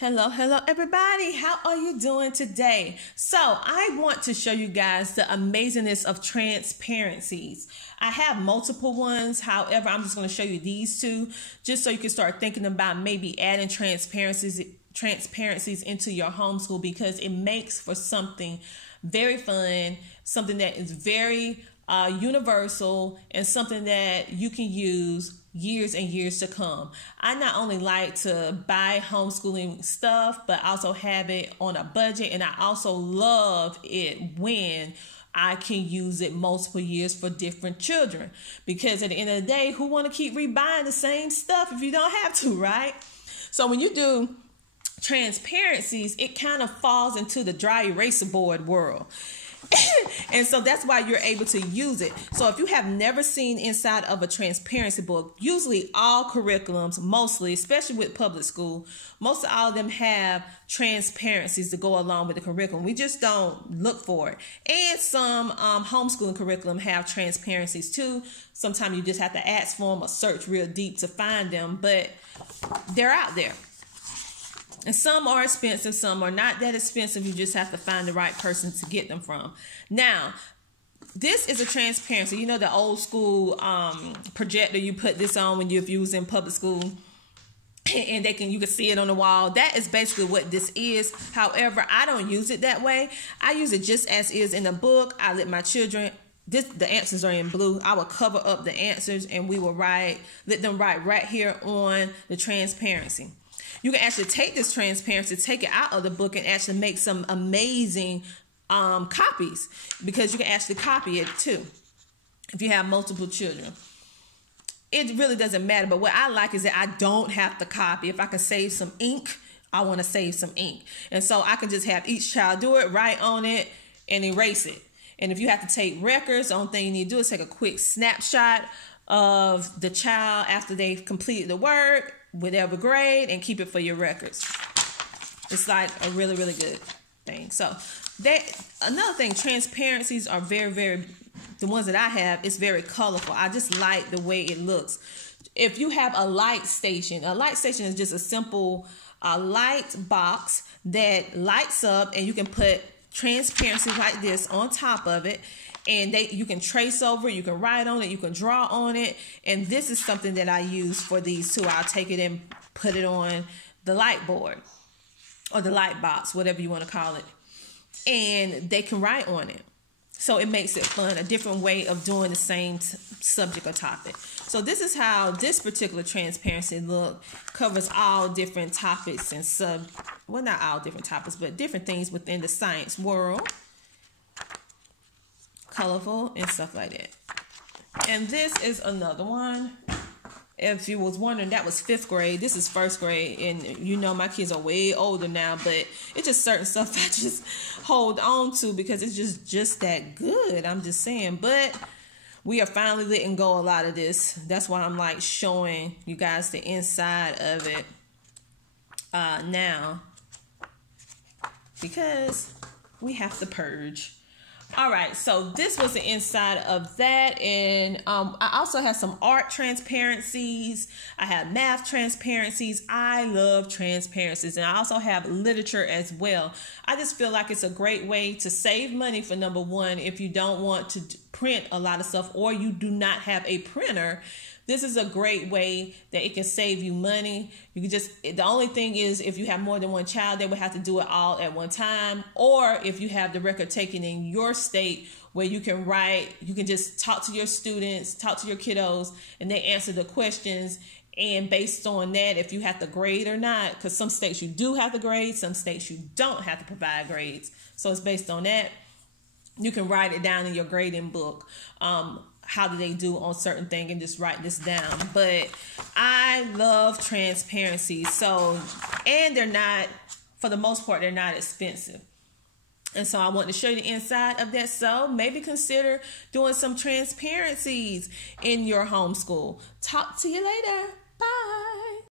Hello, everybody. How are you doing today? So I want to show you guys the amazingness of transparencies. I have multiple ones. However, I'm just going to show you these two just so you can start thinking about maybe adding transparencies into your homeschool, because it makes for something very fun, something that is very universal, and something that you can use years and years to come. I not only like to buy homeschooling stuff, but also have it on a budget. And I also love it when I can use it multiple years for different children, because at the end of the day, who want to keep rebuying the same stuff if you don't have to, right? So when you do transparencies, it kind of falls into the dry eraser board world. And so that's why you're able to use it. So if you have never seen inside of a transparency book, usually all curriculums, mostly, especially with public school, most of all of them have transparencies to go along with the curriculum. We just don't look for it. And some homeschooling curriculum have transparencies too. Sometimes you just have to ask for them or search real deep to find them, but they're out there. And some are expensive, some are not that expensive. You just have to find the right person to get them from. Now, this is a transparency. You know, the old school projector you put this on when if you was in public school, and you can see it on the wall. That is basically what this is. However, I don't use it that way. I use it just as is in a book. I let my children, the answers are in blue. I will cover up the answers, and we will let them write right here on the transparency. You can actually take this transparency, take it out of the book, and actually make some amazing copies, because you can actually copy it too if you have multiple children. It really doesn't matter, but what I like is that I don't have to copy. If I can save some ink, I want to save some ink. And so I can just have each child do it, write on it, and erase it. And if you have to take records, the only thing you need to do is take a quick snapshot of the child after they've completed the work, whatever grade, and keep it for your records. It's like a really, really good thing. So another thing, transparencies are very, the ones that I have, it's very colorful. I just like the way it looks. If you have a light station is just a simple light box that lights up, and you can put transparency like this on top of it. And you can trace over it, you can write on it, you can draw on it. And this is something that I use for these two. I'll take it and put it on the light board or the light box, whatever you want to call it. And they can write on it. So it makes it fun, a different way of doing the same subject or topic. So this is how this particular transparency look. Covers all different topics and well, not all different topics, but different things within the science world. Colorful and stuff like that. And this is another one. If you was wondering, that was 5th grade. This is 1st grade, and you know my kids are way older now, but it's just certain stuff I just hold on to because it's just that good. I'm just saying. But we are finally letting go a lot of this. That's why I'm like showing you guys the inside of it now, because we have to purge. All right, so this was the inside of that, and I also have some art transparencies. I have math transparencies. I love transparencies, and I also have literature as well. I just feel like it's a great way to save money for number one if you don't want to print a lot of stuff or you do not have a printer. This is a great way that it can save you money. You can the only thing is if you have more than one child, they would have to do it all at one time. Or if you have the record taken in your state where you can write, you can just talk to your students, talk to your kiddos, and they answer the questions. And based on that, if you have to grade or not, because some states you do have to grade, some states you don't have to provide grades. So it's based on that. You can write it down in your grading book. How do they do on certain thing, and just write this down. But I love transparency. So, and they're not, for the most part, they're not expensive. And so I want to show you the inside of that. So maybe consider doing some transparencies in your homeschool. Talk to you later. Bye.